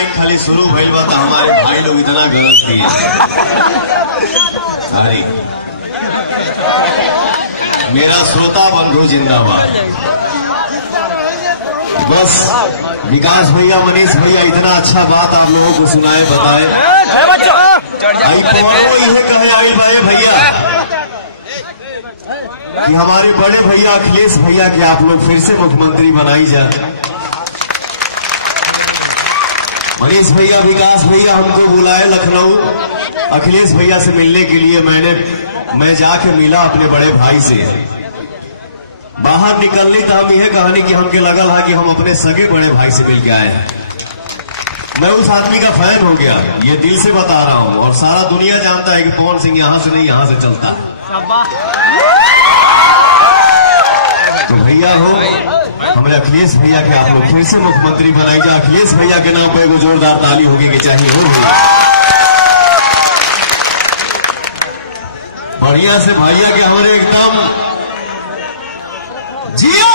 Line खाली शुरू भइल बा, हमारे भाई लोग इतना गरज दिए। अरे मेरा श्रोता बंधु जिंदाबाद। बस विकास भैया, मनीष भैया इतना अच्छा बात आप लोगों को सुनाए, बताए। आई कहे आई भाई भैया कि हमारे बड़े भैया अखिलेश भैया के आप लोग फिर से मुख्यमंत्री बनाई जाए। मनीष भैया, विकास भैया हमको बुलाए लखनऊ अखिलेश भैया से मिलने के लिए। मैं जाके मिला अपने बड़े भाई से। बाहर निकलनी तो हम यह कहानी कि हमके लगल है कि हम अपने सगे बड़े भाई से मिल के आए हैं। मैं उस आदमी का फैन हो गया, ये दिल से बता रहा हूं, और सारा दुनिया जानता है कि पवन सिंह यहां से नहीं यहां से चलता है। तो भैया हो, हमारे अखिलेश भैया के आप लोग फिर से मुख्यमंत्री बनाई जा। अखिलेश भैया के नाम पे एगो जोरदार ताली होगी कि चाहिए होगी। बढ़िया से भैया के हमारे एकदम जियो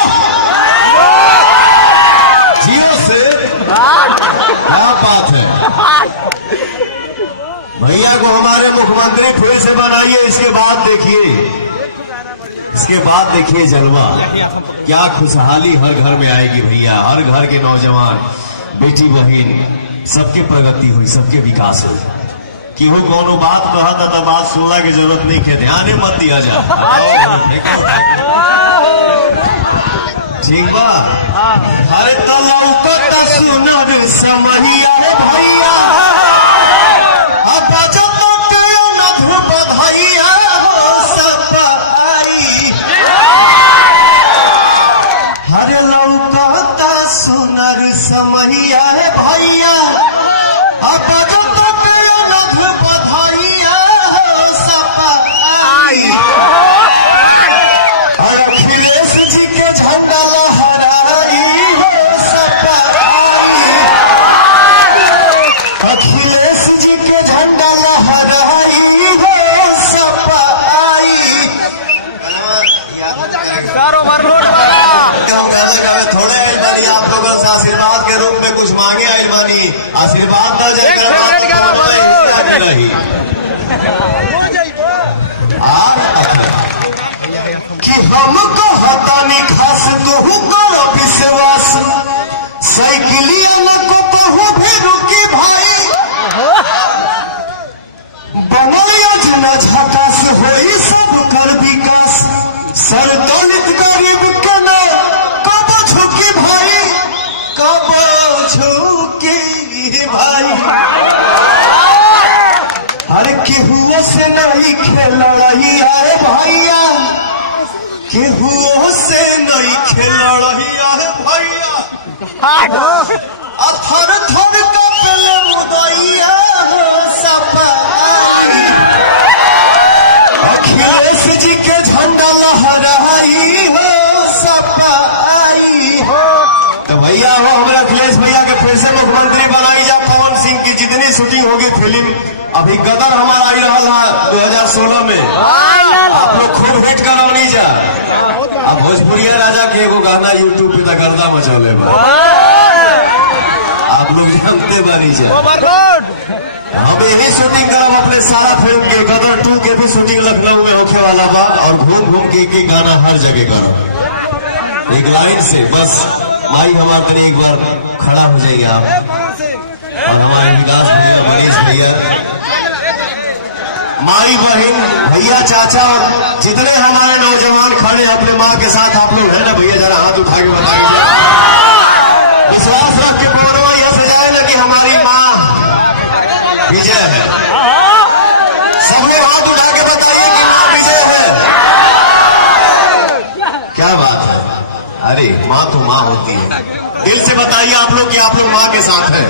जियो से क्या बात है। भैया को हमारे मुख्यमंत्री फिर से बनाइए। इसके बाद देखिए जलवा, क्या खुशहाली हर घर में आएगी भैया। हर घर के नौजवान, बेटी बहन, सबके प्रगति हुई, सबके विकास हुई। कि हो कौनो बात कहा था तो बात सुनने की जरूरत नहीं है, ध्यान मत दिया जा। ठीक बा। अरे तलौकता सुनर समहिया भैया, अब जब न बधाइया हो सपाई। अरे लौकता सुनर समहिया भैया, अब जब न बधाइया हो सपाई। अखिलेश जी के झंडा लहराई हो सपाई। अखिलेश जी के झंडा लहराई हो सपाई। थोड़े आइल बानी आप लोगों से आशीर्वाद के रूप में कुछ मांगे आइल बानी। आशीर्वाद न जाकर रही कि हमको हतानी खास कहू करो विश्वास। साइकिलिया न को कहू भी रुकी भाई। बनल योजना झकास होई सब कर विकास। सर दलित गरीब के न कब झुकी भाई, कब झुकी भाई। हर केहू से नहीं खेल रही है भैया, केहू से नहीं खेल रही है भैया। थर थर कपल मुदैया हो सपाई। अखिलेश जी के झंडा लहराई हो सपाई। तो भैया हो, हमारे अखिलेश भैया के फिर से मुख्यमंत्री बनाई जा। पवन सिंह की जितनी शूटिंग होगी फिल्म, अभी गदर हमारा आई रहा है 2016 में, आप लोग खूब हिट करौनी जा। अब भोजपुरिया राजा के एगो गाना यूट्यूब पे गर्दा मचौले बा, आप लोग जानते बानी जा। हम यही शूटिंग करब अपने सारा फिल्म के। गदर 2 के भी शूटिंग लखनऊ में होखे वाला बा, और घूम घूम के एक गाना हर जगह करब एक लाइन से। बस माई हमारे तने एक बार खड़ा हो जाइए आप, और हमारे विकास भैया, मनीष भैया, माई बहन, भैया, चाचा, और जितने हमारे नौजवान खड़े अपने माँ के साथ आप लोग है ना भैया, जरा हाथ उठा के बताइए। विश्वास रख के पौरवा यह सजाए ना कि हमारी माँ विजय है। सब लोग हाथ उठा के बताइए कि माँ विजय है। क्या बात है। अरे माँ तो माँ होती है। दिल से बताइए आप लोग कि आप लोग माँ के साथ हैं।